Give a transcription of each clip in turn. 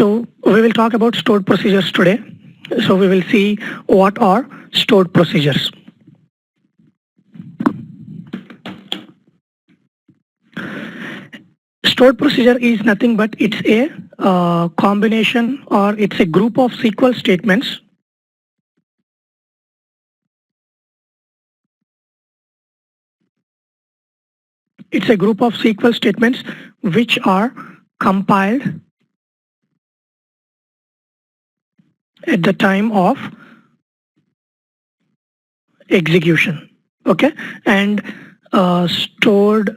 So we will talk about stored procedures today. So we will see what are stored procedures. Stored procedure is nothing but it's a combination, or it's a group of SQL statements which are compiled at the time of execution, okay, and stored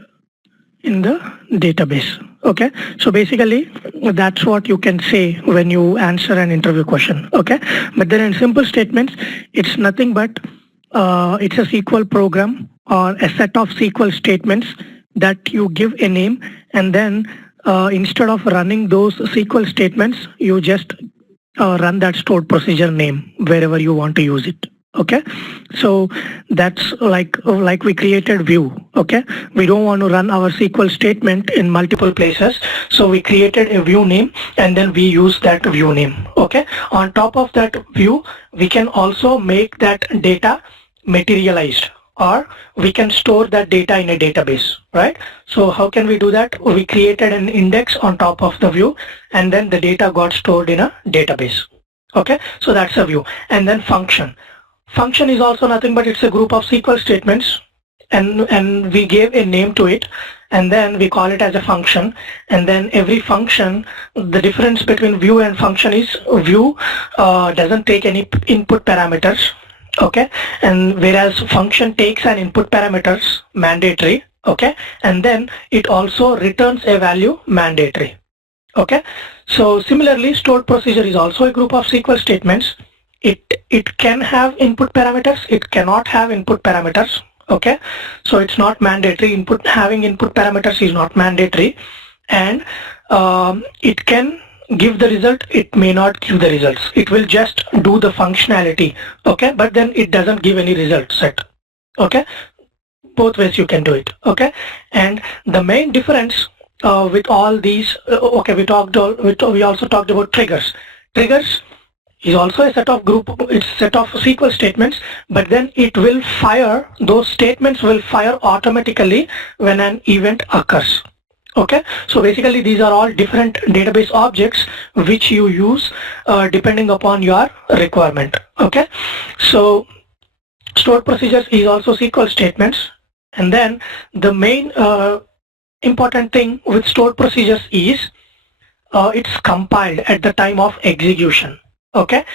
in the database. Okay, so basically that's what you can say when you answer an interview question. Okay, but then in simple statements, it's nothing but it's a SQL program or a set of SQL statements that you give a name, and then instead of running those SQL statements, you just run that stored procedure name wherever you want to use it. Okay, so that's like we created view. Okay, we don't want to run our SQL statement in multiple places, so we created a view name and then we use that view name. Okay, on top of that view, we can also make that data materialized, or we can store that data in a database, right? So how can we do that? We created an index on top of the view, and then the data got stored in a database. Okay, so that's a view. And then function. Function is also nothing but it's a group of SQL statements, and we gave a name to it, and then we call it as a function. And then every function, the difference between view and function is view doesn't take any input parameters, okay, and whereas function takes an input parameters mandatory, okay, and then it also returns a value mandatory. Okay, so similarly, stored procedure is also a group of SQL statements. It can have input parameters, it cannot have input parameters. Okay, so it's not mandatory. Having input parameters is not mandatory, and it can give the result, it may not give the results. It will just do the functionality, okay, but then it doesn't give any result set. Okay, both ways you can do it. Okay, and the main difference with all these, okay, we also talked about triggers. Triggers is also a set of SQL statements, but then it will fire, those statements will fire automatically when an event occurs. Okay, so basically these are all different database objects which you use depending upon your requirement. Okay, so stored procedures is also SQL statements, and then the main important thing with stored procedures is it's compiled at the time of execution. Okay,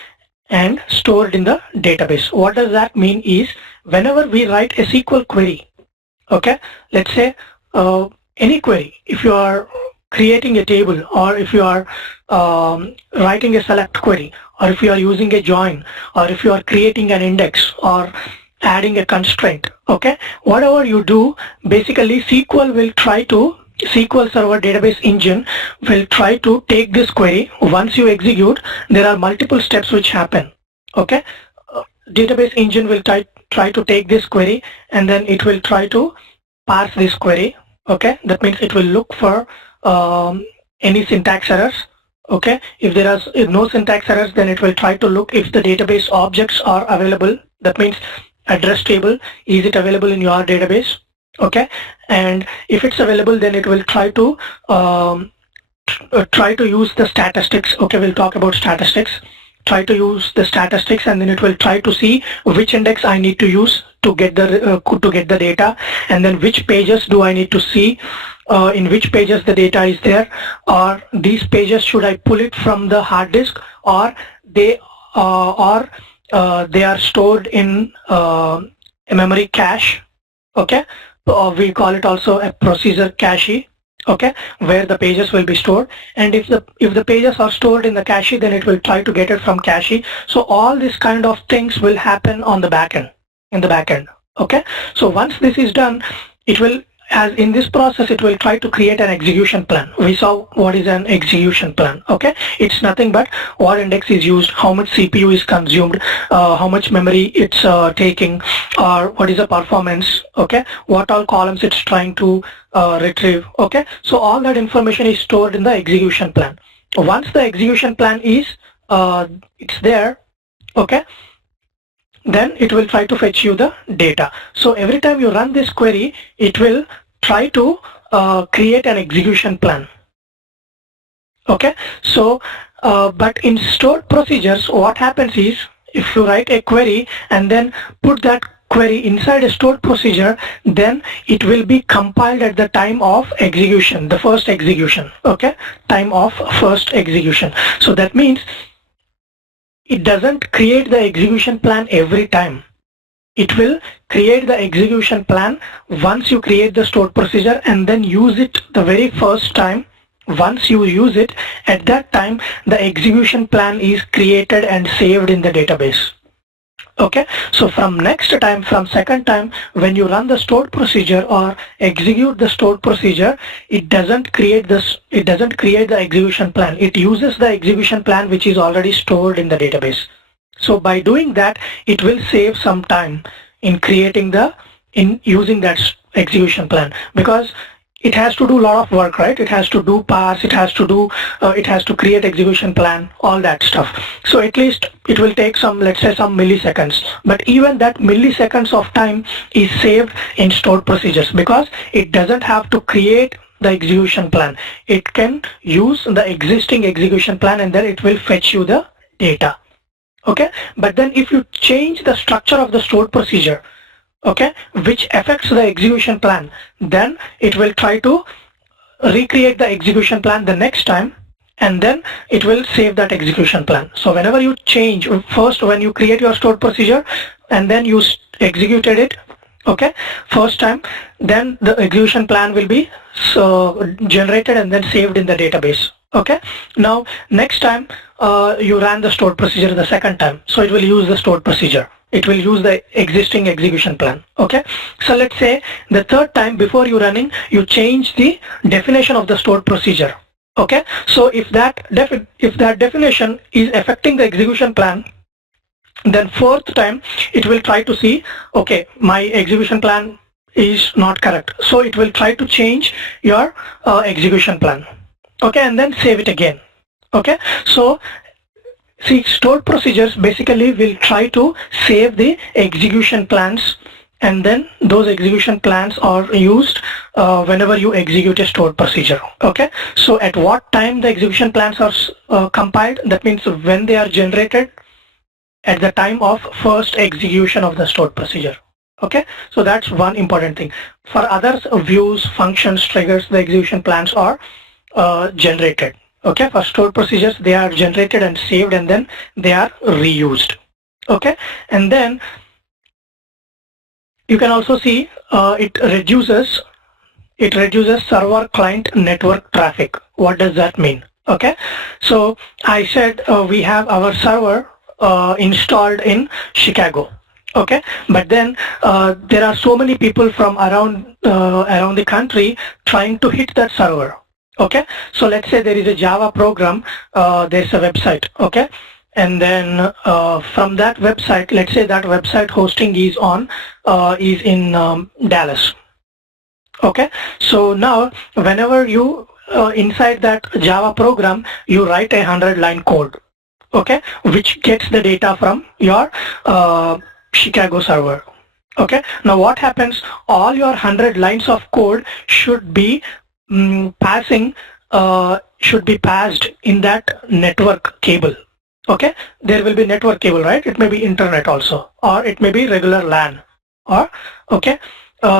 and stored in the database. What does that mean is, whenever we write a SQL query, okay, let's say any query, if you are creating a table, or if you are writing a select query, or if you are using a join, or if you are creating an index or adding a constraint, okay, whatever you do, basically SQL Server Database Engine will try to take this query. Once you execute, there are multiple steps which happen. Okay, Database Engine will try to take this query, and then it will try to parse this query. Okay, that means it will look for any syntax errors. Okay, if there are no syntax errors, then it will try to look if the database objects are available. That means address table, is it available in your database? Okay, and if it's available, then it will try to use the statistics. Okay, we'll talk about statistics. Try to use the statistics, and then it will try to see which index I need to use to get the data, and then which pages do I need to see, in which pages the data is there, or these pages should I pull it from the hard disk, or they are stored in a memory cache. Okay, we call it also a procedure cache. Okay, where the pages will be stored, and if the pages are stored in the cache, then it will try to get it from cache. So all these kind of things will happen on the backend, in the backend. Okay, so once this is done, it will, as in this process, it will try to create an execution plan. We saw what is an execution plan. Okay, it's nothing but what index is used, how much CPU is consumed, how much memory it's taking, or what is the performance. Okay, what all columns it's trying to retrieve. Okay, so all that information is stored in the execution plan. once the execution plan is it's there, okay, then it will try to fetch you the data. So every time you run this query, it will try to create an execution plan. Okay, so but in stored procedures, what happens is, if you write a query and then put that query inside a stored procedure, then it will be compiled at the time of execution, the first execution. Okay, time of first execution. So that means it doesn't create the execution plan every time. It will create the execution plan once you create the stored procedure and then use it the very first time. Once you use it, at that time the execution plan is created and saved in the database. Okay, so from next time, from second time, when you run the stored procedure or execute the stored procedure, it doesn't create this, it doesn't create the execution plan. It uses the execution plan which is already stored in the database. So by doing that, it will save some time in creating the, in using that execution plan, because it has to do a lot of work, right? It has to do parse, it has to do, it has to create execution plan, all that stuff. So at least it will take some, let's say some milliseconds. But even that milliseconds of time is saved in stored procedures because it doesn't have to create the execution plan. It can use the existing execution plan and then it will fetch you the data. Okay, but then if you change the structure of the stored procedure, okay, which affects the execution plan, then it will try to recreate the execution plan the next time and then it will save that execution plan. So whenever you change, first when you create your stored procedure and then you executed it, okay, first time, then the execution plan will be generated and then saved in the database. Okay, now next time you ran the stored procedure the second time, so it will use the stored procedure. It will use the existing execution plan. Okay, so let's say the third time before you running, you change the definition of the stored procedure. Okay, so if that definition is affecting the execution plan, then fourth time it will try to see, okay, my execution plan is not correct, so it will try to change your execution plan. Okay, and then save it again. Okay, so see, stored procedures basically will try to save the execution plans and then those execution plans are used whenever you execute a stored procedure. Okay, so at what time the execution plans are compiled, that means when they are generated at the time of first execution of the stored procedure. Okay, so that's one important thing. For others, views, functions, triggers, the execution plans are generated. Okay, for stored procedures they are generated and saved and then they are reused. Okay, and then you can also see it reduces server client network traffic. What does that mean? Okay, so I said we have our server installed in Chicago. Okay, but then there are so many people from around the country trying to hit that server. Okay, so let's say there is a Java program, there's a website, okay, and then from that website, let's say that website hosting is in Dallas. Okay, so now whenever you inside that Java program, you write a 100-line code, okay, which gets the data from your Chicago server. Okay, now what happens, all your 100 lines of code should be passed in that network cable. Okay, there will be network cable, right? It may be internet also, or it may be regular LAN, or okay,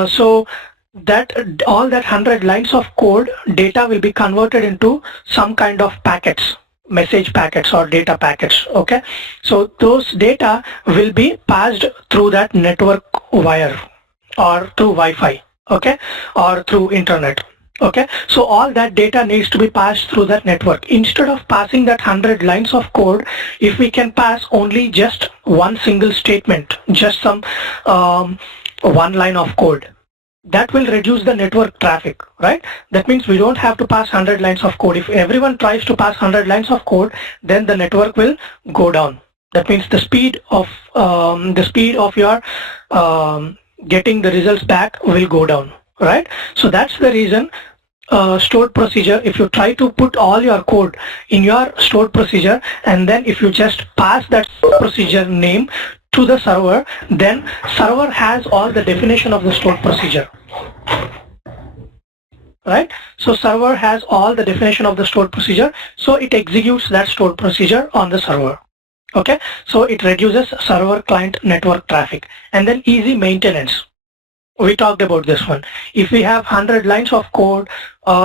so that all that 100 lines of code data will be converted into some kind of packets, message packets or data packets. Okay, so those data will be passed through that network wire or through Wi-Fi, okay, or through internet. Okay, so all that data needs to be passed through that network. Instead of passing that 100 lines of code, if we can pass only just one single statement, just some one line of code, that will reduce the network traffic, right? That means we don't have to pass 100 lines of code. If everyone tries to pass 100 lines of code, then the network will go down. That means the speed of your getting the results back will go down, right? So that's the reason stored procedure, if you try to put all your code in your stored procedure, and then if you just pass that procedure name to the server, then server has all the definition of the stored procedure. Right? So server has all the definition of the stored procedure, so it executes that stored procedure on the server. Okay, so it reduces server client network traffic, and then easy maintenance. We talked about this one. If we have 100 lines of code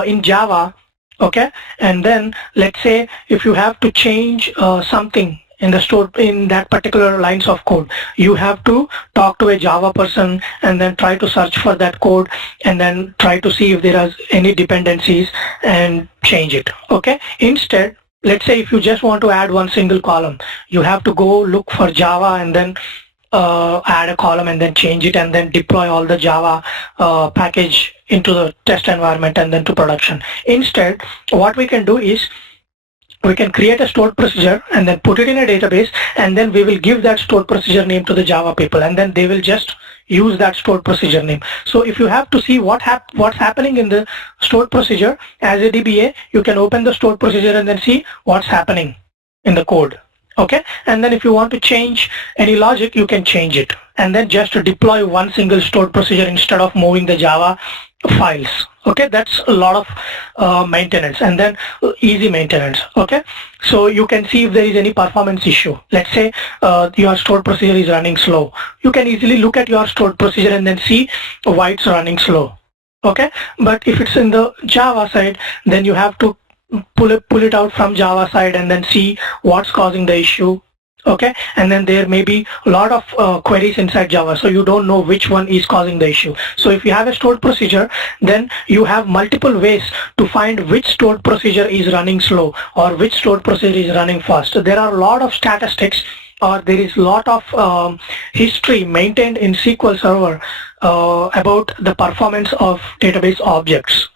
in Java, okay, and then let's say if you have to change something in the store in that particular lines of code, you have to talk to a Java person and then try to search for that code and then try to see if there are any dependencies and change it. Okay, instead, let's say if you just want to add one single column, you have to go look for Java and then add a column and then change it and then deploy all the Java package into the test environment and then to production. Instead, what we can do is we can create a stored procedure and then put it in a database, and then we will give that stored procedure name to the Java people, and then they will just use that stored procedure name. So if you have to see what's happening in the stored procedure as a DBA, you can open the stored procedure and then see what's happening in the code. Okay, and then if you want to change any logic, you can change it, and then just deploy one single stored procedure instead of moving the Java files. Okay, that's a lot of maintenance, and then easy maintenance. Okay, so you can see if there is any performance issue. Let's say your stored procedure is running slow. You can easily look at your stored procedure and then see why it's running slow. Okay, but if it's in the Java side, then you have to pull it out from Java side and then see what's causing the issue. Okay, and then there may be a lot of queries inside Java, so you don't know which one is causing the issue. So if you have a stored procedure, then you have multiple ways to find which stored procedure is running slow or which stored procedure is running fast. So there are a lot of statistics, or there is a lot of history maintained in SQL Server about the performance of database objects.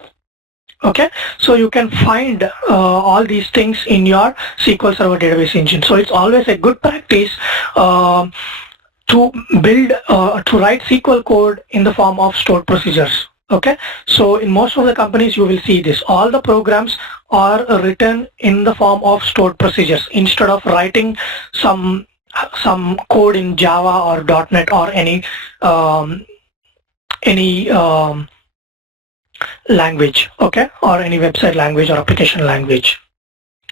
Okay, so you can find all these things in your SQL Server database engine. So it's always a good practice to build, to write SQL code in the form of stored procedures. Okay, so in most of the companies you will see this. All the programs are written in the form of stored procedures instead of writing some code in Java or .NET or any language, okay, or any website language or application language.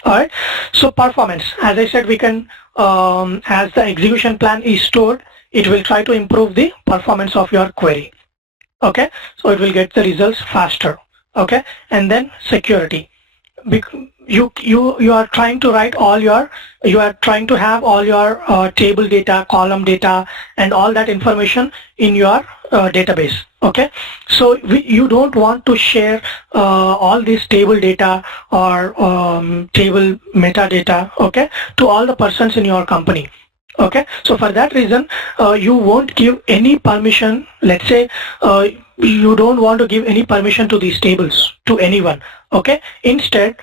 Alright, so performance, as I said, we can as the execution plan is stored, it will try to improve the performance of your query. Okay, so it will get the results faster. Okay, and then security. You are trying to write all your, you are trying to have all your table data, column data, and all that information in your database. Okay, so you don't want to share all this table data or table metadata, okay, to all the persons in your company. Okay, so for that reason, you won't give any permission. Let's say you don't want to give any permission to these tables to anyone. Okay, instead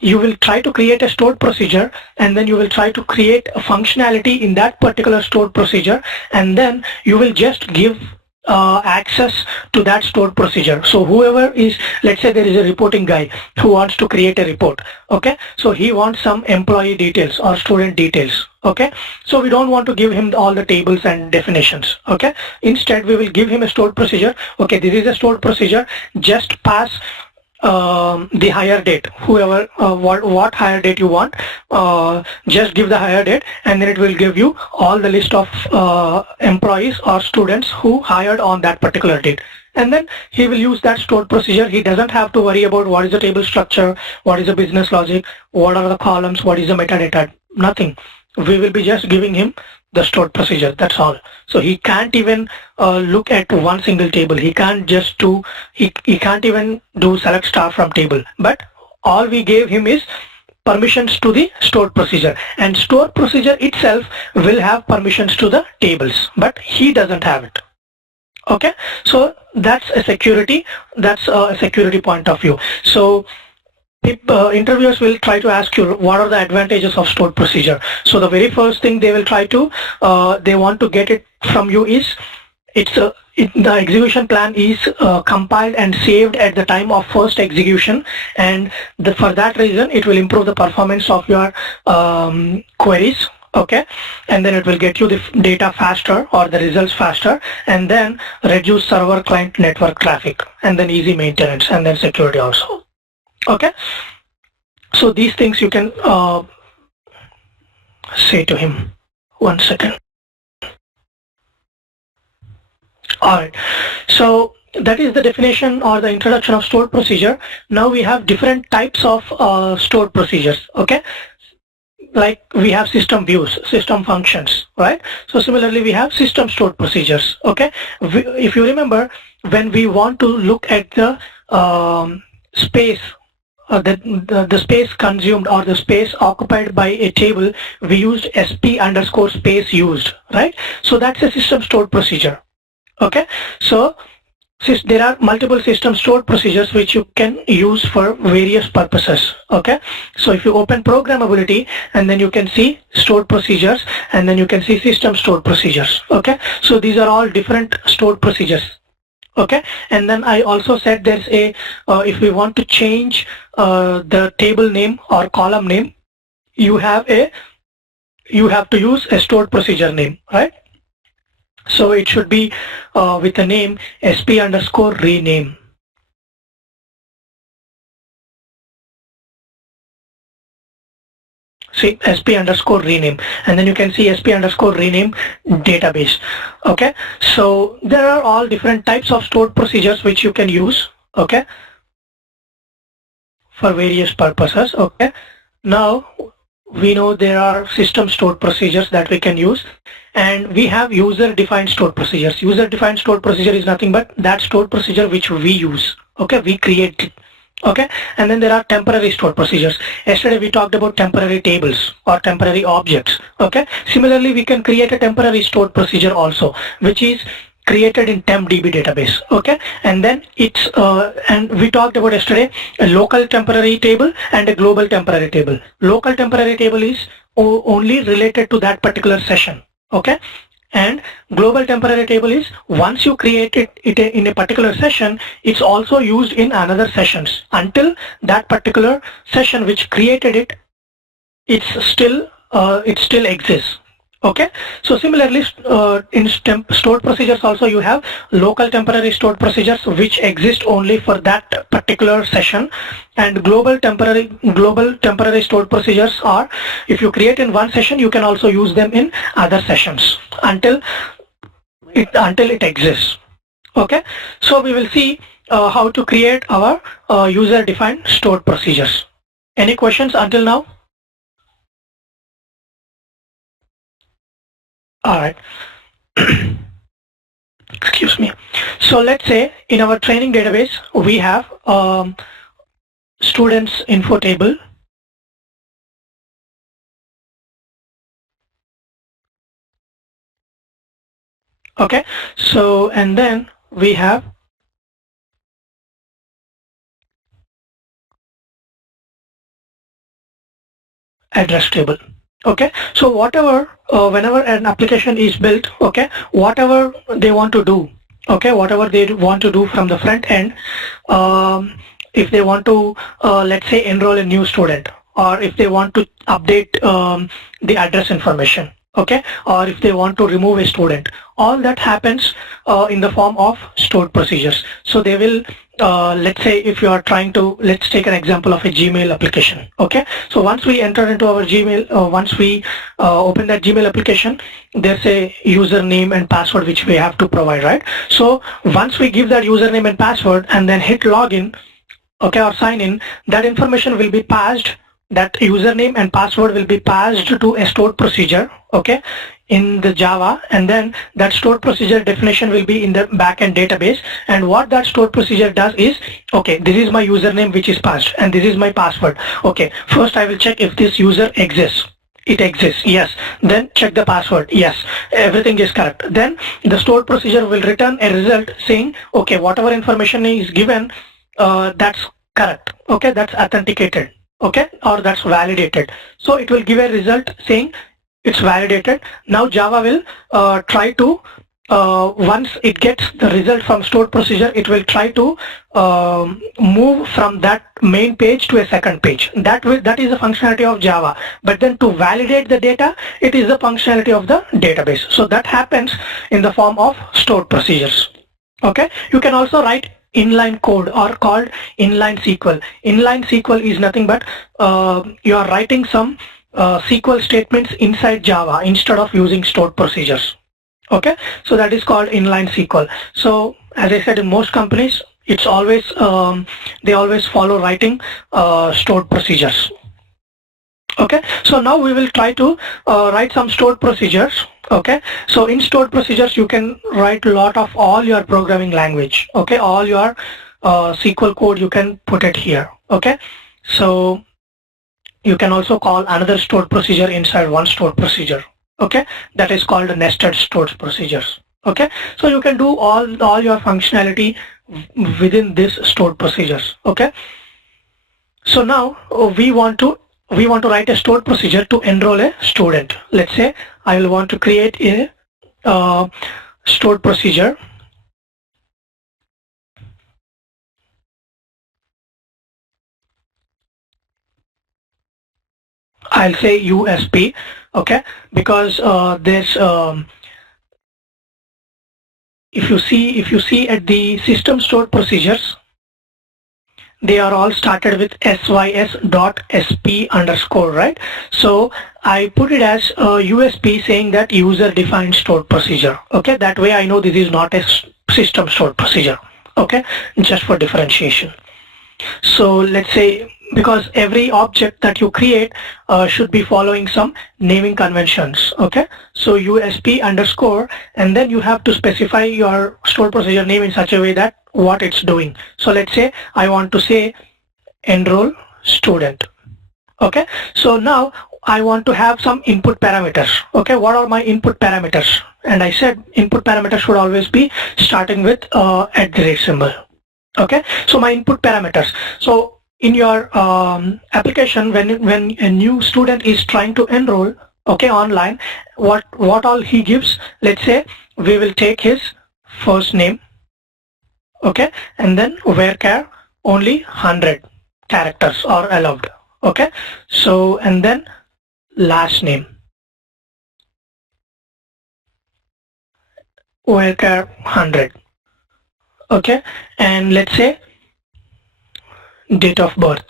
you will try to create a stored procedure, and then you will try to create a functionality in that particular stored procedure, and then you will just give access to that stored procedure. So whoever is, let's say there is a reporting guy who wants to create a report, okay, so he wants some employee details or student details. Okay, so we don't want to give him all the tables and definitions. Okay, instead we will give him a stored procedure. Okay, this is a stored procedure, just pass the hire date, whoever what hire date you want, just give the hire date, and then it will give you all the list of employees or students who hired on that particular date. And then he will use that stored procedure. He doesn't have to worry about what is the table structure, what is the business logic, what are the columns, what is the metadata, nothing. We will be just giving him the stored procedure, that's all. So he can't even look at one single table. He can't just do, he can't even do select star from table. But all we gave him is permissions to the stored procedure, and stored procedure itself will have permissions to the tables, but he doesn't have it. Okay, so that's a security, that's a security point of view. So interviewers will try to ask you what are the advantages of stored procedure. So the very first thing they will try to, they want to get it from you is, the execution plan is compiled and saved at the time of first execution, and for that reason it will improve the performance of your queries. Okay, and then it will get you the data faster or the results faster, and then reduce server client network traffic, and then easy maintenance, and then security also. Okay, so these things you can say to him. 1 second. Alright, so that is the definition or the introduction of stored procedure. Now we have different types of stored procedures. Okay, like we have system views, system functions, right? So similarly we have system stored procedures. Okay, if you remember, when we want to look at the space, the space consumed or the space occupied by a table, we used sp_space used, right? So that's a system stored procedure. Okay, so there are multiple system stored procedures which you can use for various purposes. Okay, so if you open programmability, and then you can see stored procedures, and then you can see system stored procedures. Okay, so these are all different stored procedures. Okay, and then I also said there's a if we want to change the table name or column name, you have to use a stored procedure name, right? So it should be with the name sp_rename. See, sp_rename, and then you can see sp_rename database. Okay, so there are all different types of stored procedures which you can use. Okay, for various purposes. Okay, now we know there are system stored procedures that we can use, and we have user defined stored procedures. User defined stored procedure is nothing but that stored procedure which we use. Okay, we create it. Okay, and then there are temporary stored procedures. Yesterday we talked about temporary tables or temporary objects. Okay, similarly we can create a temporary stored procedure also, which is created in TempDB database. Okay, and then it's and we talked about yesterday a local temporary table and a global temporary table. Local temporary table is only related to that particular session. Okay, and global temporary table is once you create it in a particular session, it's also used in another sessions until that particular session which created it, it still exists. Okay, so similarly in stored procedures also you have local temporary stored procedures which exist only for that particular session, and global temporary stored procedures are, if you create in one session, you can also use them in other sessions until it exists. Okay, so we will see how to create our user defined stored procedures. Any questions until now? All right. Excuse me. So let's say in our training database we have students info table. Okay, so and then we have address table. Okay, so whatever whenever an application is built, okay, whatever they want to do, okay, whatever they want to do from the front end, if they want to let's say enroll a new student, or if they want to update the address information, okay, or if they want to remove a student, all that happens in the form of stored procedures. So they will let's say if you are trying to, let's take an example of a Gmail application. Okay, so once we enter into our Gmail, once we open that Gmail application, there's a username and password which we have to provide, right? So once we give that username and password and then hit login, okay, or sign in, that information will be passed, that username and password will be passed to a stored procedure, okay, in the Java, and then that stored procedure definition will be in the backend database. And what that stored procedure does is, okay, this is my username which is passed and this is my password. Okay, first I will check if this user exists. It exists, yes. Then check the password, yes, everything is correct. Then the stored procedure will return a result saying, okay, whatever information is given, that's correct, okay, that's authenticated, okay, or that's validated. So it will give a result saying it's validated. Now Java will try to once it gets the result from stored procedure, it will try to move from that main page to a second page. That is the functionality of Java. But then to validate the data, it is the functionality of the database. So that happens in the form of stored procedures. Okay, you can also write inline code or called inline SQL. Inline SQL is nothing but you are writing some SQL statements inside Java instead of using stored procedures. Okay, so that is called inline SQL. So as I said, in most companies, it's always they always follow writing stored procedures. Okay, so now we will try to write some stored procedures. Okay, so in stored procedures you can write a lot of all your programming language. Okay, all your SQL code you can put it here. Okay, so you can also call another stored procedure inside one stored procedure. Okay, that is called nested stored procedures. Okay, so you can do all your functionality within this stored procedures. Okay, so now we want to write a stored procedure to enroll a student. Let's say I will want to create a stored procedure. I'll say USP, okay, because there's if you see at the system stored procedures, they are all started with sys.sp underscore, right? So I put it as USP, saying that user defined stored procedure. Okay, that way I know this is not a system stored procedure. Okay, just for differentiation. So let's say, because every object that you create should be following some naming conventions. Okay, so USP underscore, and then you have to specify your stored procedure name in such a way that what it's doing. So let's say I want to say enroll student. Okay, so now I want to have some input parameters. Okay, what are my input parameters? And I said input parameters should always be starting with @ symbol. Okay, so my input parameters. So in your application, when a new student is trying to enroll, okay, online, what all he gives, let's say we will take his first name, okay, and then varchar only 100 characters are allowed. Okay, so and then last name, varchar 100. Okay, and let's say date of birth.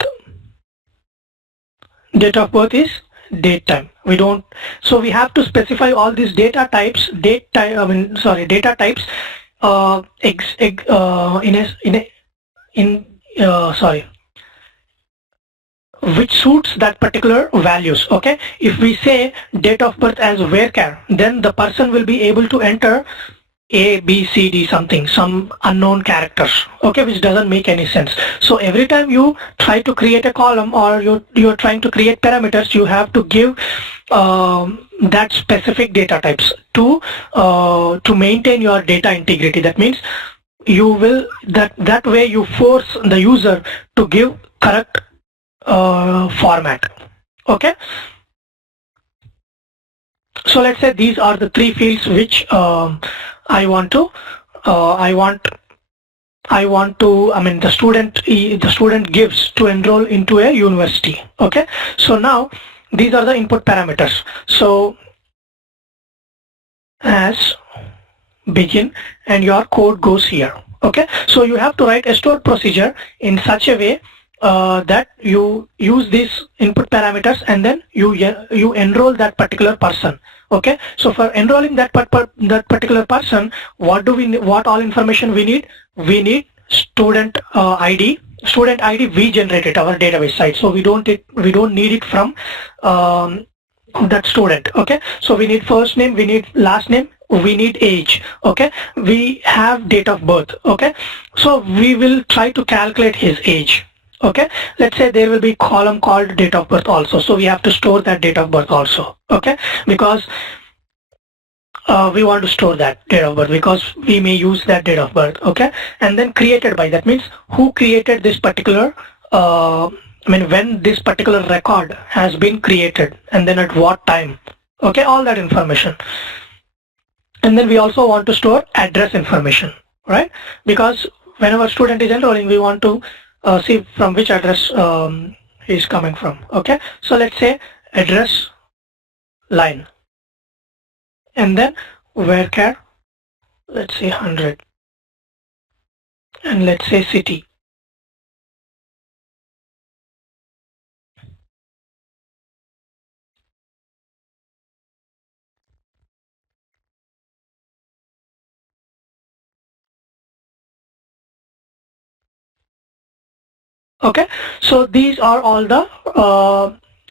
Date of birth is date time. We don't, so we have to specify all these data types, data types which suits that particular values. Okay, if we say date of birth as varchar, then the person will be able to enter A, B, C, D something, some unknown characters, okay, which doesn't make any sense. So every time you try to create a column or you're trying to create parameters, you have to give that specific data types to maintain your data integrity. That means you will, that way you force the user to give correct format. Okay, so let's say these are the three fields which I mean the student gives to enroll into a university. Okay, so now these are the input parameters. So as begin, and your code goes here. Okay, so you have to write a stored procedure in such a way that you use these input parameters, and then you enroll that particular person. Okay, so for enrolling that particular person, what all information we need? We need student ID. Student ID we generated our database side, so we don't need it from that student. Okay, so we need first name, we need last name, we need age. Okay, we have date of birth. Okay, so we will try to calculate his age. Okay, let's say there will be column called date of birth also, so we have to store that date of birth also. Okay, because we want to store that date of birth because we may use that date of birth. Okay, and then created by, that means who created this particular when this particular record has been created, and then at what time. Okay, all that information. And then we also want to store address information, right? Because whenever student is enrolling, we want to see from which address he is coming from. Okay, so let's say address line, and then varchar, let's say 100, and let's say city. Okay, so these are all the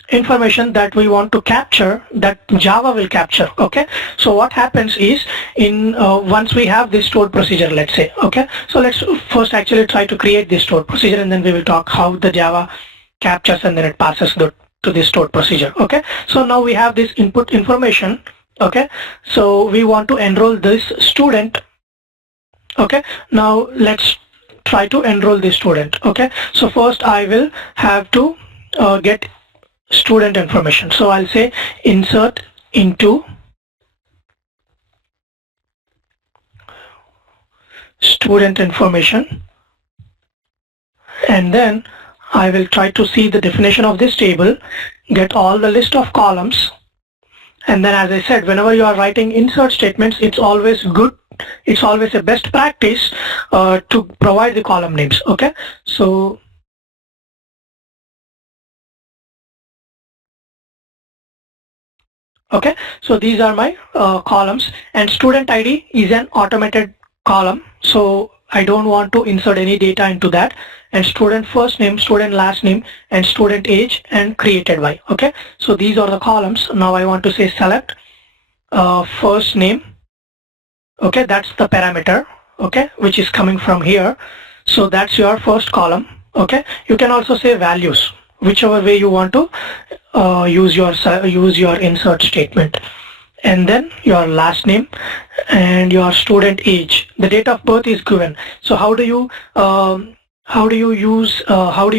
information that we want to capture, that Java will capture. Okay, so what happens is in once we have this stored procedure, let's say, okay, so let's first actually try to create this stored procedure, and then we will talk how the Java captures and then it passes to this stored procedure. Okay, so now we have this input information. Okay, so we want to enroll this student. Okay, now let's try to enroll the student. Okay, so first I will have to get student information. So I'll say insert into student information, and then I will try to see the definition of this table, get all the list of columns, and then as I said, whenever you are writing insert statements, it's always good, it's always a best practice to provide the column names. Okay, so okay, so these are my columns, and student ID is an automated column, so I don't want to insert any data into that, and student first name, student last name, and student age, and created by. Okay, so these are the columns. Now I want to say select first name. Okay, that's the parameter, okay, which is coming from here. So that's your first column. Okay, you can also say values, whichever way you want to use your insert statement, and then your last name and your student age. The date of birth is given. So how do you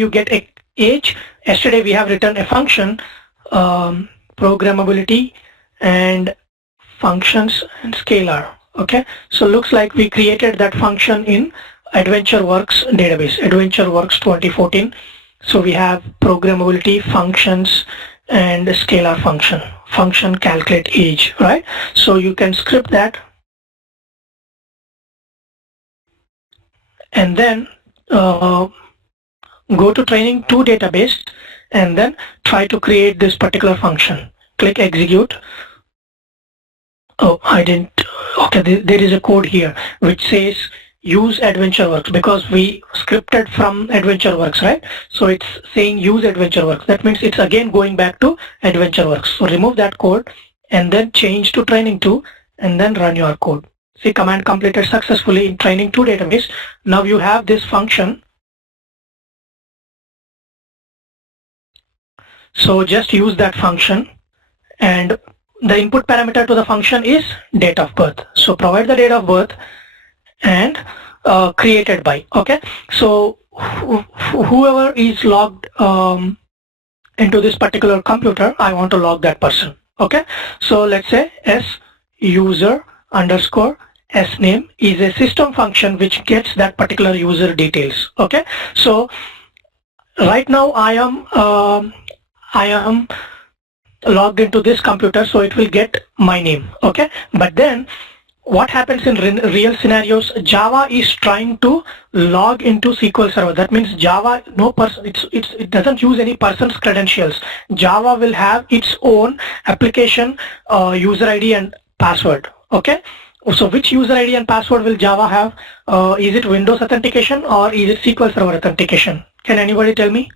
get a age? Yesterday we have written a function, programmability and functions and scalar. Okay, so looks like we created that function in AdventureWorks database, AdventureWorks 2014. So we have programmability, functions, and scalar function calculate age, right? So you can script that, and then go to training2 database, and then try to create this particular function. Click execute. Oh, I didn't. Okay, there is a code here which says use AdventureWorks, because we scripted from AdventureWorks, right? So it's saying use AdventureWorks. That means it's again going back to AdventureWorks. So remove that code and then change to training2, and then run your code. See, command completed successfully in training2 database. Now you have this function. So just use that function, and the input parameter to the function is date of birth. So provide the date of birth and created by. Okay, so whoever is logged into this particular computer, I want to log that person. Okay, so let's say s user underscore s name is a system function which gets that particular user details. Okay, so right now I am logged into this computer, so it will get my name. Okay, but then what happens in real scenarios, Java is trying to log into SQL Server. That means Java, no person, it doesn't use any person's credentials. Java will have its own application user ID and password. Okay, so which user ID and password will Java have? Is it Windows authentication or is it SQL Server authentication? Can anybody tell me?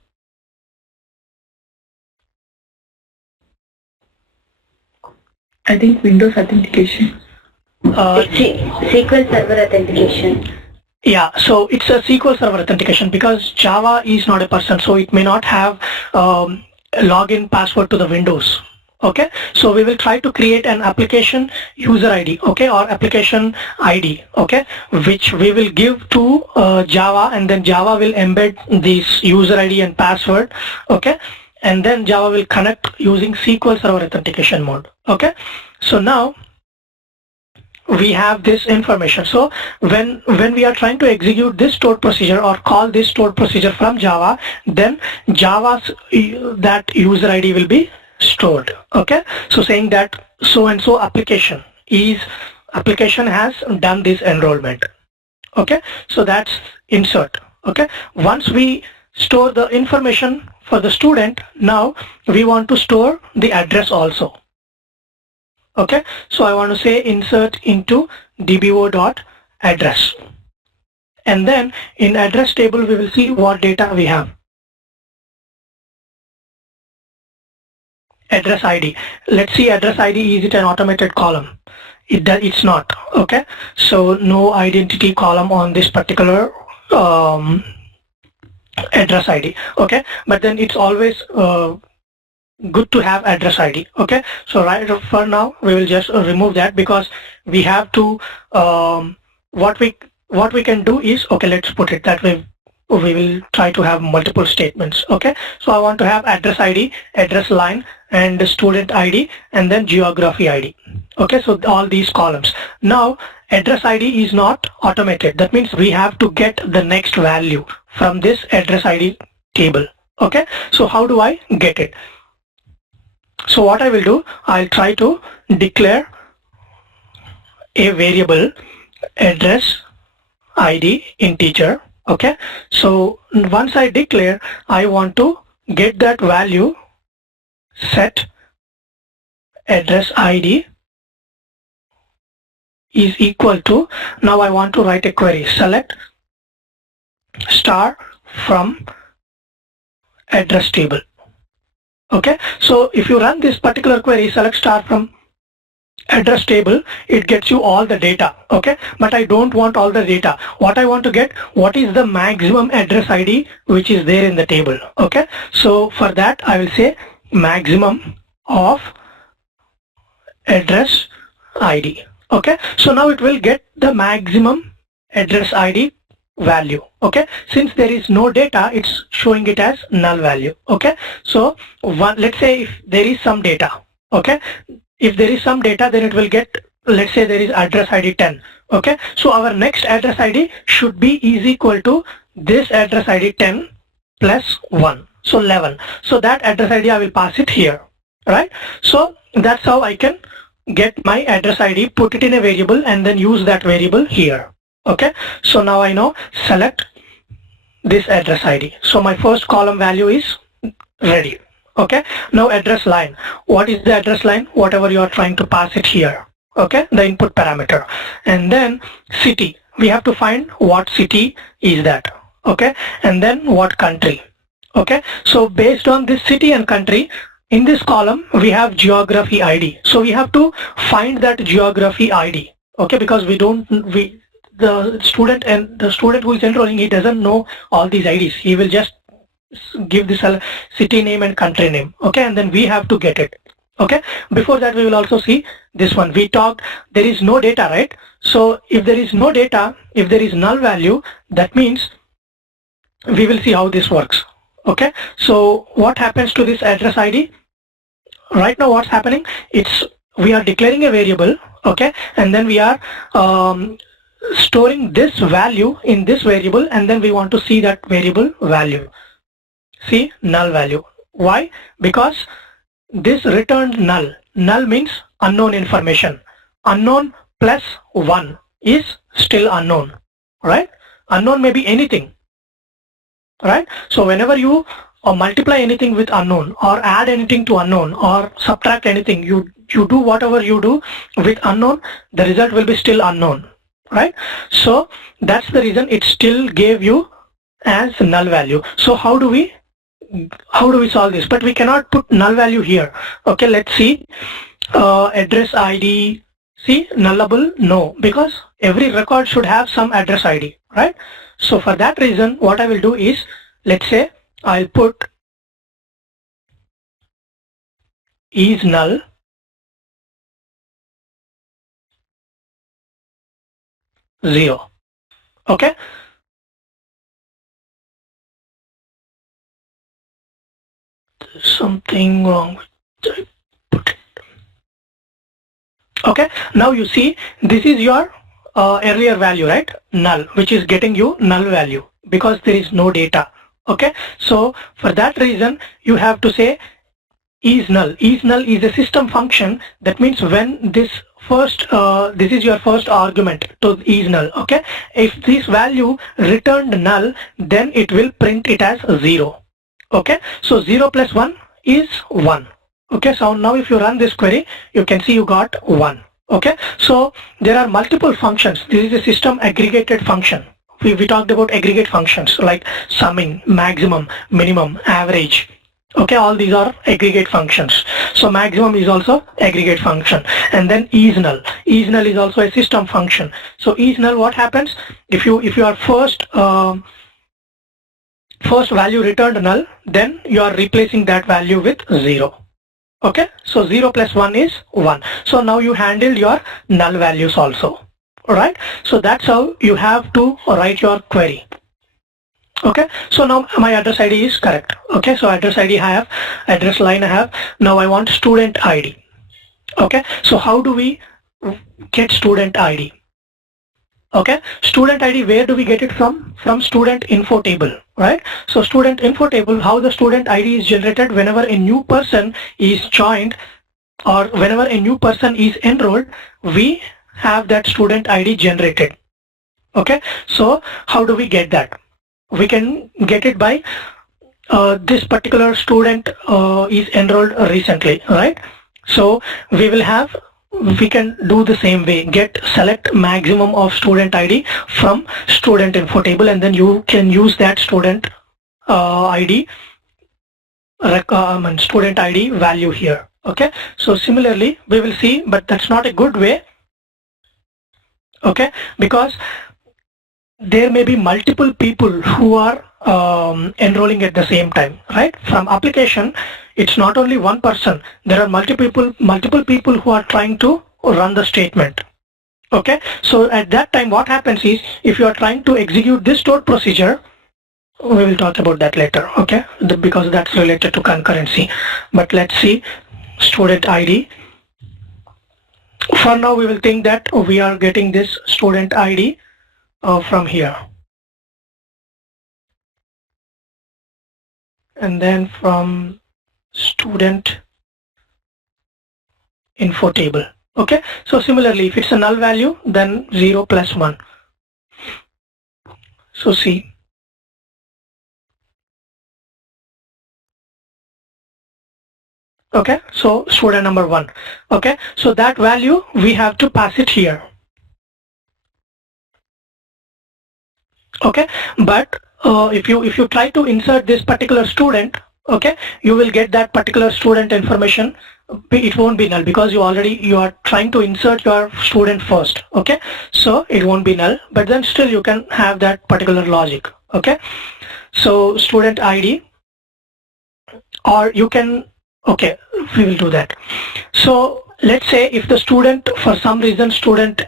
I think Windows authentication. SQL Server authentication. Yeah, so it's a SQL Server authentication because Java is not a person, so it may not have login password to the Windows. Okay, so we will try to create an application user ID, okay, or application ID, okay, which we will give to Java, and then Java will embed this user ID and password, okay, and then Java will connect using SQL Server authentication mode. Okay, so now we have this information. So when we are trying to execute this stored procedure or call this stored procedure from Java, then Java's that user ID will be stored. Okay, so saying that so and so application has done this enrollment. Okay, so that's insert. Okay, once we store the information for the student, now we want to store the address also. Okay, so I want to say insert into dbo.address, and then in address table we will see what data we have. Address ID. Let's see address ID, is it an automated column? It's not. Okay, so no identity column on this particular address ID. Okay, but then it's always good to have address ID. Okay, so right for now we will just remove that, because we have to what we can do is, okay, let's put it that way, we will try to have multiple statements. Okay, so I want to have address ID, address line, and student ID, and then geography ID. Okay, so all these columns. Now address ID is not automated. That means we have to get the next value from this address ID table. Okay, so how do I get it? So what I will do, I'll try to declare a variable address ID integer. Okay, so once I declare, I want to get that value, set address ID is equal to, now I want to write a query, select star from address table. Okay, so if you run this particular query, select star from address table, it gets you all the data. Okay, but I don't want all the data. What I want to get, what is the maximum address ID which is there in the table. Okay, so for that I will say maximum of address ID. Okay, so now it will get the maximum address ID value. Okay, since there is no data, it's showing it as null value. Okay, so let's say if there is some data. Okay, if there is some data, then it will get, let's say there is address ID 10. Okay, so our next address ID should be is equal to this address ID 10 plus 1, so 11. So that address ID I will pass it here, right? So that's how I can get my address ID, put it in a variable, and then use that variable here. Okay, so now I know, select this address ID. So my first column value is ready. Okay, now address line. What is the address line? Whatever you are trying to pass it here. Okay, the input parameter. And then city. We have to find what city is that. Okay, and then what country. Okay, so based on this city and country, in this column we have geography ID. So we have to find that geography ID. Okay, because the student who is enrolling, he doesn't know all these IDs. He will just give this a city name and country name. Okay, and then we have to get it. Okay, before that we will also see this one. We talked there is no data, right? So if there is no data, if there is null value, that means we will see how this works. Okay, so what happens to this address ID? Right now what's happening, we are declaring a variable. Okay, and then we are storing this value in this variable, and then we want to see that variable value. See, null value. Why? Because this returned null. Null means unknown information. Unknown plus 1 is still unknown, right? Unknown may be anything, right? So whenever you multiply anything with unknown, or add anything to unknown, or subtract anything, you do whatever you do with unknown, the result will be still unknown, right? So that's the reason it still gave you as null value. So how do we solve this? But we cannot put null value here. Okay, let's see. Address ID, see, nullable? No, because every record should have some address ID, right? So for that reason, what I will do is, let's say I'll put is null zero. Okay, there's something wrong with, I put it. Okay, now you see this is your earlier value, right? Null, which is getting you null value because there is no data. Okay, so for that reason you have to say is null. Is null is a system function. That means when this this is your first argument to is null. Okay, if this value returned null, then it will print it as 0. Okay, so 0 plus 1 is 1. Okay, so now if you run this query, you can see you got 1. Okay, so there are multiple functions. This is a system aggregated function. We talked about aggregate functions like summing, maximum, minimum, average. Okay, all these are aggregate functions. So maximum is also aggregate function, and then is null. Is null is also a system function. So is null, what happens if your first value returned null, then you are replacing that value with 0. Okay, so 0 plus 1 is 1. So now you handled your null values also. Alright, so that's how you have to write your query. Okay, so now my address ID is correct. Okay, so address ID I have, address line I have. Now I want student ID. Okay, so how do we get student ID? Okay, student ID, where do we get it from? From student info table, right? So student info table, how the student ID is generated whenever a new person is joined or whenever a new person is enrolled, we have that student ID generated. Okay, so how do we get that? We can get it by this particular student is enrolled recently, right? So we can do the same way, select maximum of student ID from student info table, and then you can use that student ID student ID value here. Okay, so similarly we will see, but that's not a good way. Okay, because there may be multiple people who are enrolling at the same time, right? From application, it's not only one person. There are multiple people who are trying to run the statement. Okay, so at that time what happens is, if you are trying to execute this stored procedure, we will talk about that later. Okay, because that's related to concurrency. But let's see student ID. For now we will think that we are getting this student ID from here, and then from student info table. Okay, so similarly if it's a null value, then 0 plus 1. So see, okay, so student number 1. Okay, so that value we have to pass it here. Okay, but if you try to insert this particular student, okay, you will get that particular student information. It won't be null because you are trying to insert your student first. Okay, so it won't be null, but then still you can have that particular logic. Okay, so student ID, or you can, okay, we will do that. So let's say if the student, for some reason student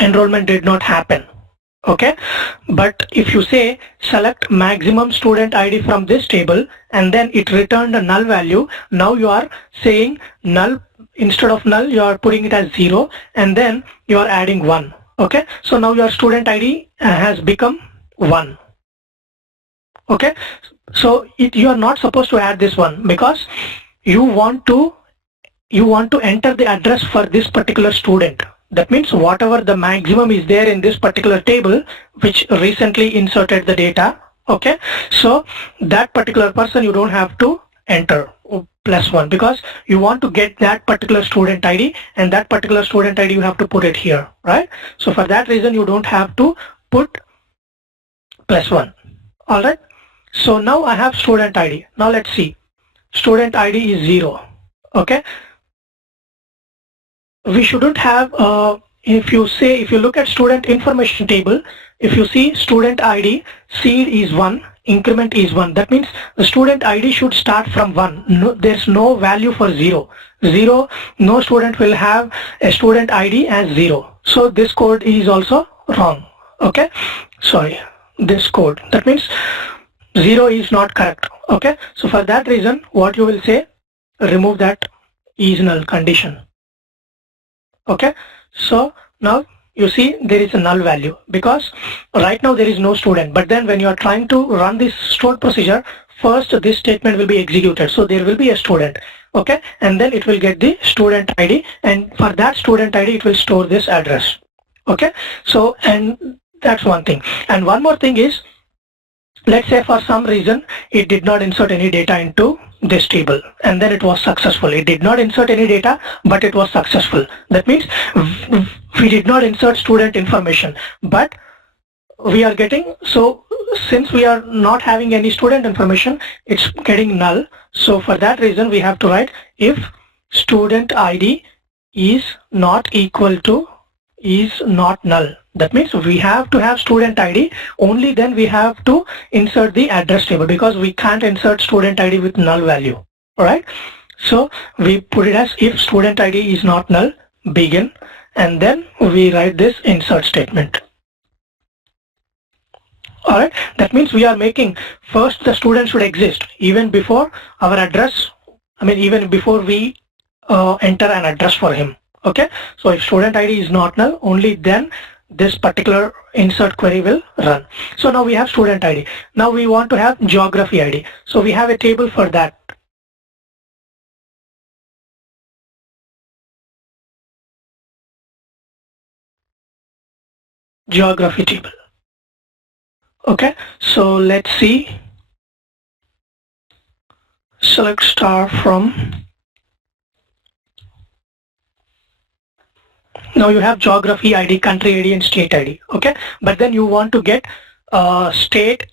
enrollment did not happen. Okay, but if you say select maximum student ID from this table and then it returned a null value, now you are saying null, instead of null you are putting it as 0, and then you are adding 1. Okay, so now your student ID has become 1. Okay, so you are not supposed to add this one because you want to enter the address for this particular student. That means whatever the maximum is there in this particular table which recently inserted the data. Okay, so that particular person you don't have to enter +1 because you want to get that particular student ID, and that particular student ID you have to put it here, right? So for that reason you don't have to put +1. Alright, so now I have student ID. Now let's see, student ID is 0. Okay, we shouldn't have, if you look at student information table, if you see student ID, seed is 1, increment is 1. That means the student ID should start from 1. No, there's no value for 0. No student will have a student ID as 0. So this code is also wrong. Okay, sorry, this code. That means 0 is not correct. Okay, so for that reason what you will say, remove that is null condition. Okay, so now you see there is a null value because right now there is no student, but then when you are trying to run this stored procedure, first this statement will be executed, so there will be a student. Okay, and then it will get the student ID, and for that student ID it will store this address. Okay, so and that's one thing. And one more thing is, let's say for some reason it did not insert any data into this table and then it was successful. It did not insert any data, but it was successful. That means we did not insert student information, but we are getting, so since we are not having any student information, it's getting null. So for that reason we have to write if student ID is not equal to is not null. That means we have to have student ID, only then we have to insert the address table, because we can't insert student ID with null value. Alright, so we put it as if student ID is not null, begin, and then we write this insert statement. Alright, that means we are making first the student should exist even before our address, even before we enter an address for him. Okay, so if student ID is not null, only then this particular insert query will run. So now we have student ID. Now we want to have geography ID. So we have a table for that. Geography table. Okay, so let's see. Select star from. Now you have geography ID, country ID and state ID. Okay, but then you want to get state,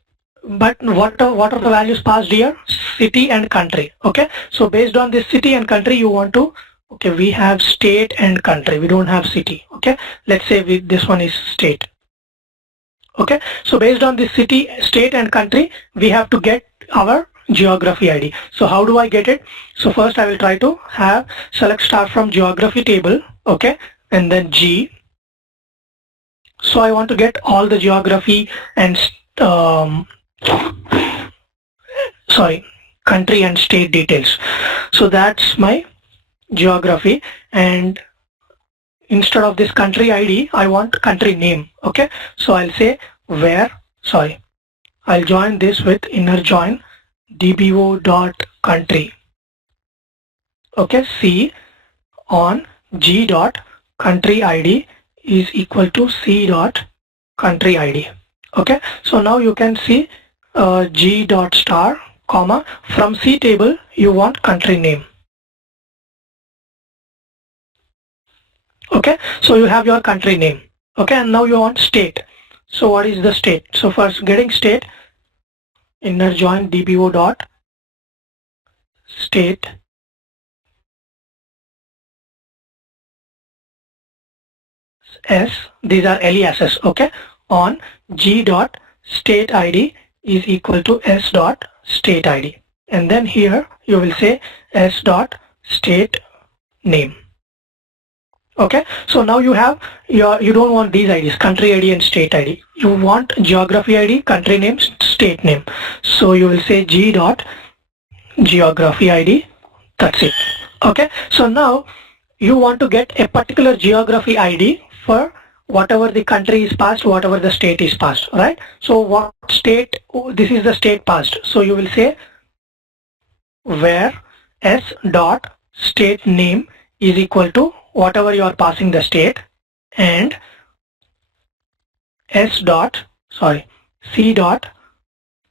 but what are the values passed here? City and country. Okay, so based on this city and country you want to, okay, we have state and country, we don't have city. Okay, let's say this one is state. Okay, so based on this city, state and country, we have to get our geography ID. So how do I get it? So first I will try to have select star from geography table. Okay, and then G. So I want to get all the geography and country and state details. So that's my geography, and instead of this country ID I want country name. Okay, so I'll say I'll join this with inner join dbo.country. Okay, C on G dot country ID is equal to C dot country ID. Okay, so now you can see G dot star comma from C table you want country name. Okay, so you have your country name. Okay, and now you want state. So what is the state? So first getting state, inner join dbo dot state S, these are aliases. Okay, on G dot state ID is equal to S dot state ID, and then here you will say S dot state name. Okay, so now you have you don't want these IDs, country ID and state ID. You want geography ID, country name, state name. So you will say G dot geography ID. That's it. Okay, so now you want to get a particular geography ID for whatever the country is passed, whatever the state is passed, right? So what state, this is the state passed. So you will say where S dot state name is equal to whatever you are passing the state, and C dot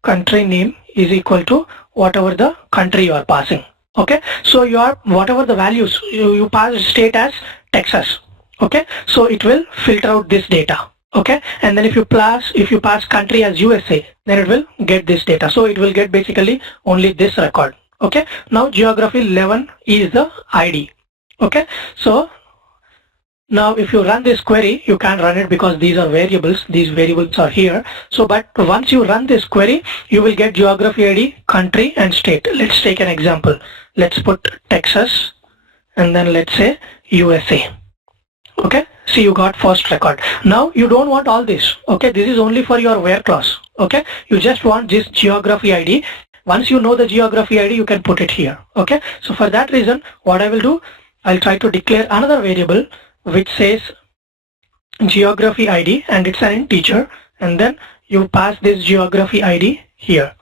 country name is equal to whatever the country you are passing. Okay, so you are whatever the values you pass state as Texas. Okay, so it will filter out this data. Okay, and then if you pass country as USA, then it will get this data. So it will get basically only this record. Okay, now geography 11 is the ID. Okay, so now if you run this query, you can't run it because these are variables. These variables are here. So but once you run this query, you will get geography ID, country and state. Let's take an example. Let's put Texas and then let's say USA. Okay, see, you got first record. Now you don't want all this. Okay, this is only for your where clause. Okay, you just want this geography ID. Once you know the geography ID, you can put it here. Okay, so for that reason what I will do, I'll try to declare another variable which says geography ID and it's an integer, and then you pass this geography ID here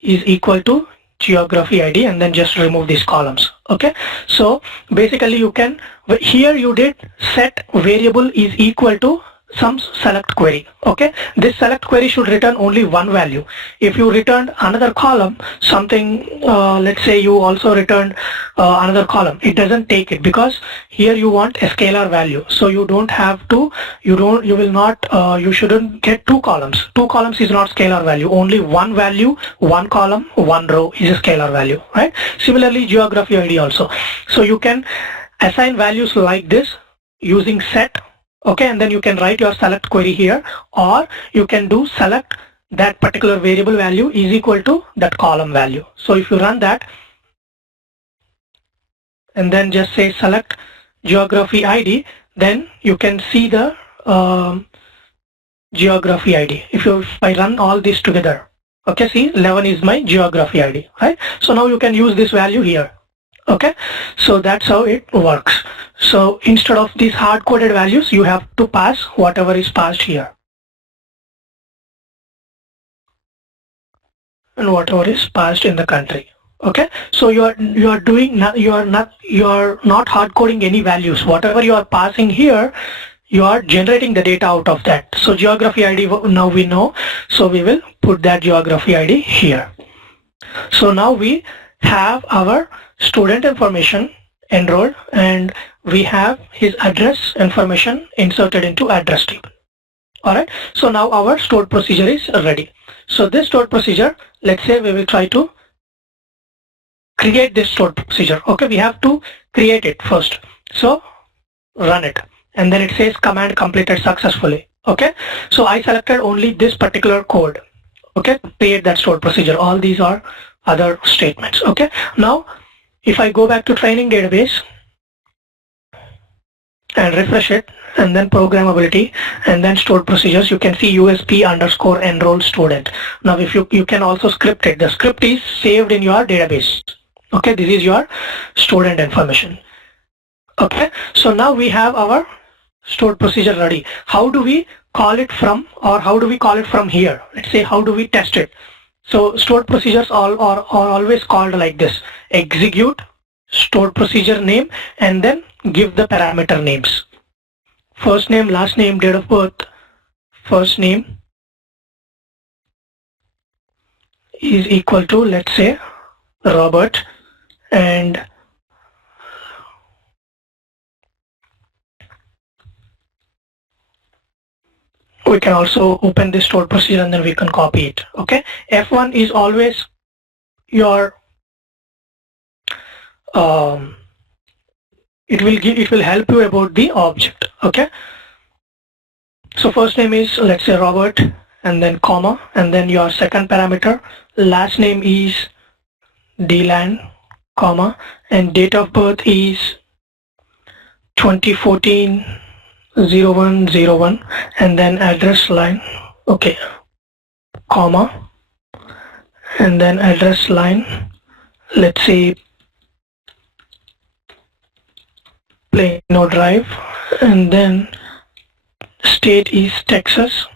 is equal to geography ID, and then just remove these columns. Okay, so basically you can, here you did set variable is equal to some select query. Okay, this select query should return only one value. If you returned another column, something let's say you also returned another column, it doesn't take it, because here you want a scalar value. So you don't have to, you will not, you shouldn't get two columns. Two columns is not scalar value. Only one value, one column, one row is a scalar value, right? Similarly, geography ID also. So you can assign values like this using set. Okay, and then you can write your select query here, or you can do select that particular variable value is equal to that column value. So if you run that and then just say select geography ID, then you can see the geography ID. If I run all this together, okay, see 11 is my geography ID, right? So now you can use this value here. Okay, so that's how it works. So instead of these hard-coded values, you have to pass whatever is passed here and whatever is passed in the country. Okay, so you are not hard coding any values. Whatever you are passing here, you are generating the data out of that. So geography ID now we know, so we will put that geography ID here. So now we have our student information enrolled, and we have his address information inserted into address table. Alright, so now our stored procedure is ready. So this stored procedure, let's say we will try to create this stored procedure. Okay, we have to create it first. So run it, and then it says command completed successfully. Okay, so I selected only this particular code. Okay, create that stored procedure. All these are other statements. Okay, now if I go back to training database and refresh it, and then programmability, and then stored procedures, you can see USP underscore enroll student. Now if you can also script it. The script is saved in your database. Okay, this is your student information. Okay, so now we have our stored procedure ready. How do we call it from, or how do we call it from here? Let's say, how do we test it? So stored procedures are always called like this: execute stored procedure name, and then give the parameter names. First name, last name, date of birth. First name is equal to, let's say, Robert, and we can also open this stored procedure and then we can copy it. Okay, F1 is always your it will help you about the object. Okay, so first name is, let's say, Robert, and then comma, and then your second parameter. Last name is Dylan, comma, and date of birth is 2014 0101, and then address line, okay, comma, and then address line, let's say Plano Drive, and then state is Texas,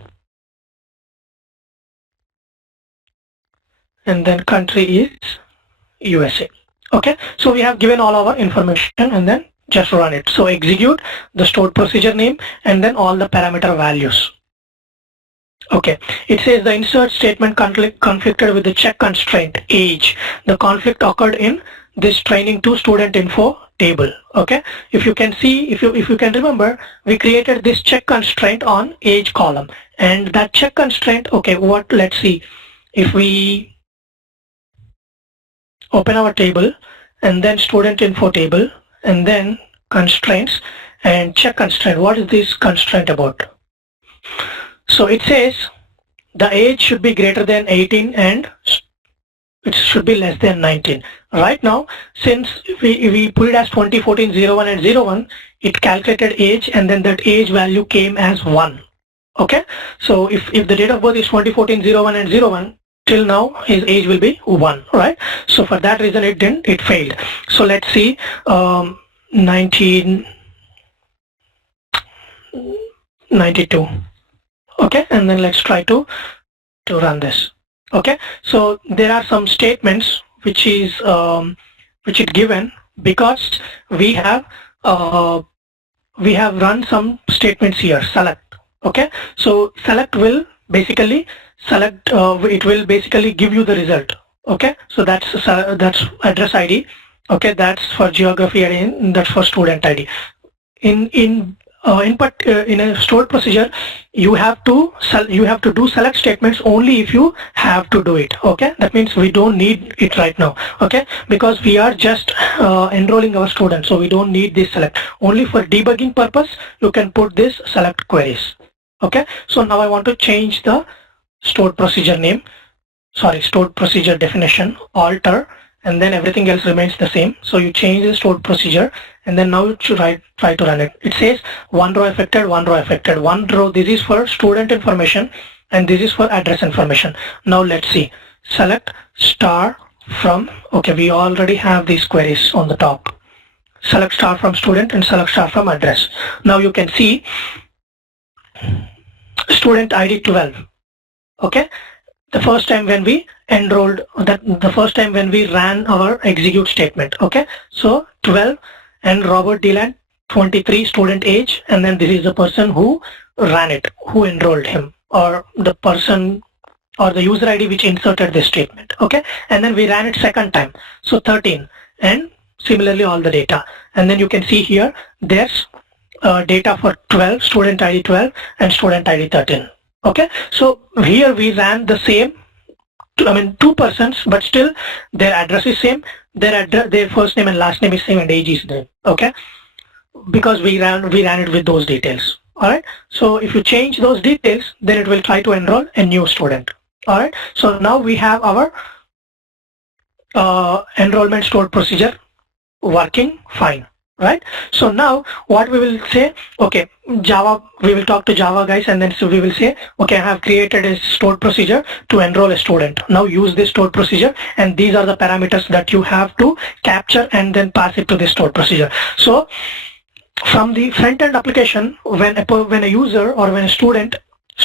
and then country is USA. Okay, so we have given all our information, and then just run it. So execute the stored procedure name and then all the parameter values. Okay, it says the insert statement conflicted with the check constraint age. The conflict occurred in this training to student info table. Okay, if you can see, if you can remember, we created this check constraint on age column, and that check constraint, okay, what, let's see, if we open our table and then student info table and then constraints and check constraint, what is this constraint about? So it says the age should be greater than 18 and it should be less than 19. Right now, since we put it as 2014 01 and 01, it calculated age, and then that age value came as 1. Okay, so if the date of birth is 2014 01 and 01, till now his age will be 1, right? So for that reason it failed. So let's see, 19 92. Okay, and then let's try to run this. Okay, so there are some statements which is given because we have run some statements here. Select. Okay, so select will basically select. It will basically give you the result. Okay, so that's address ID. Okay, that's for geography ID, and that's for student ID. In a stored procedure, you have to do select statements only if you have to do it. Okay, that means we don't need it right now. Okay, because we are just enrolling our students, so we don't need this select. Only for debugging purpose you can put this select queries. Okay, so now I want to change the stored procedure name, stored procedure definition, alter, and then everything else remains the same. So you change the stored procedure, and then now you should try to run it. It says one row affected, one row affected. One row, this is for student information and this is for address information. Now let's see. Select star from, okay, we already have these queries on the top. Select star from student and select star from address. Now you can see student ID 12. Okay, the first time when we enrolled, the first time when we ran our execute statement. Okay, so 12 and Robert Deland 23 student age, and then this is the person who ran it, who enrolled him, or the person or the user ID which inserted this statement. Okay, and then we ran it second time, so 13, and similarly all the data. And then you can see here there's data for 12, student ID 12 and student ID 13. Okay, so here we ran the same, two persons, but still their address is same, their first name and last name is same, and age is same. Okay, because we ran it with those details. All right, so if you change those details, then it will try to enroll a new student. All right, so now we have our enrollment stored procedure working fine. Right, so now what we will say, okay, Java, we will talk to Java guys, and then so we will say, okay, I have created a stored procedure to enroll a student. Now use this stored procedure, and these are the parameters that you have to capture and then pass it to this stored procedure. So from the front-end application, when a user or when a student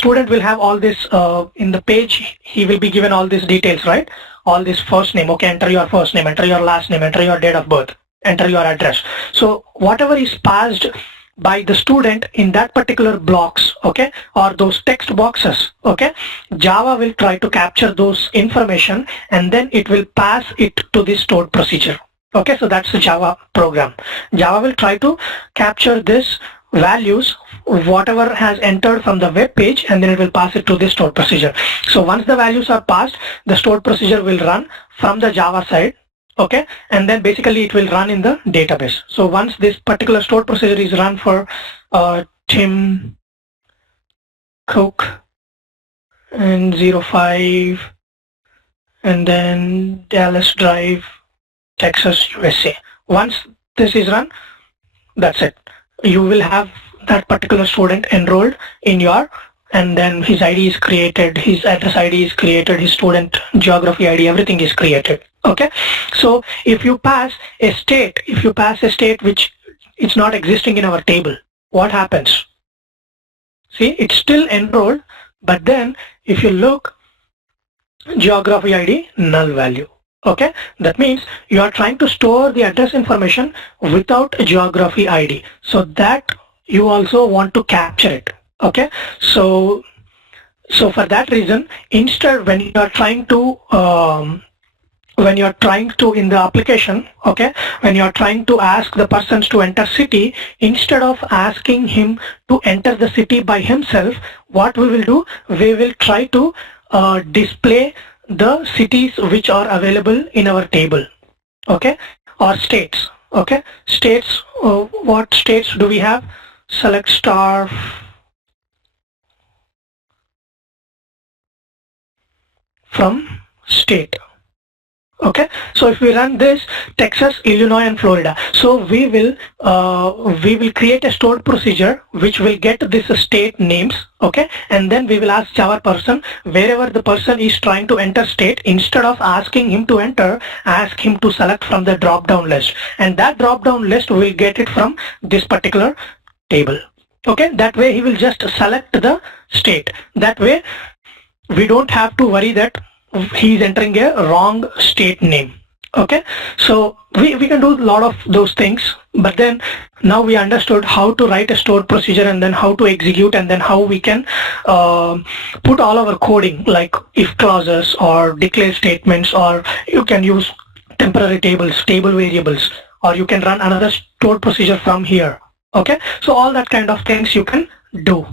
will have all this in the page, he will be given all these details, right? All this first name, okay, enter your first name, enter your last name, enter your date of birth, enter your address. So whatever is passed by the student in that particular blocks, okay, or those text boxes, okay, Java will try to capture those information and then it will pass it to the stored procedure. Okay, so that's the Java program. Java will try to capture this values, whatever has entered from the web page, and then it will pass it to the stored procedure. So once the values are passed, the stored procedure will run from the Java side. Okay, and then basically it will run in the database. So once this particular stored procedure is run for Tim Cook and 05 and then Dallas Drive, Texas, USA. Once this is run, that's it. You will have that particular student enrolled in your, and then his ID is created, his address ID is created, his student geography ID, everything is created. Okay, so if you pass a state, which is not existing in our table, what happens? See, it's still enrolled, but then if you look, geography ID null value. Okay, that means you are trying to store the address information without a geography ID, so that you also want to capture it. Okay, so for that reason, instead when you are trying to in the application, okay, when you are trying to ask the persons to enter city, instead of asking him to enter the city by himself, what we will do, we will try to display the cities which are available in our table, okay, or states. Okay, states, what states do we have? Select star from state. Okay, so if we run this, Texas, Illinois and Florida, so we will create a stored procedure which will get this state names, okay, and then we will ask Java person, wherever the person is trying to enter state, instead of asking him to enter, ask him to select from the drop down list, and that drop down list will get it from this particular table. Okay, so Okay, that way he will just select the state. That way we don't have to worry that he is entering a wrong state name. Okay, so we can do a lot of those things, but then now we understood how to write a stored procedure and then how to execute and then how we can put all our coding like if clauses or declare statements, or you can use temporary tables, table variables, or you can run another stored procedure from here. Okay, so all that kind of things you can do.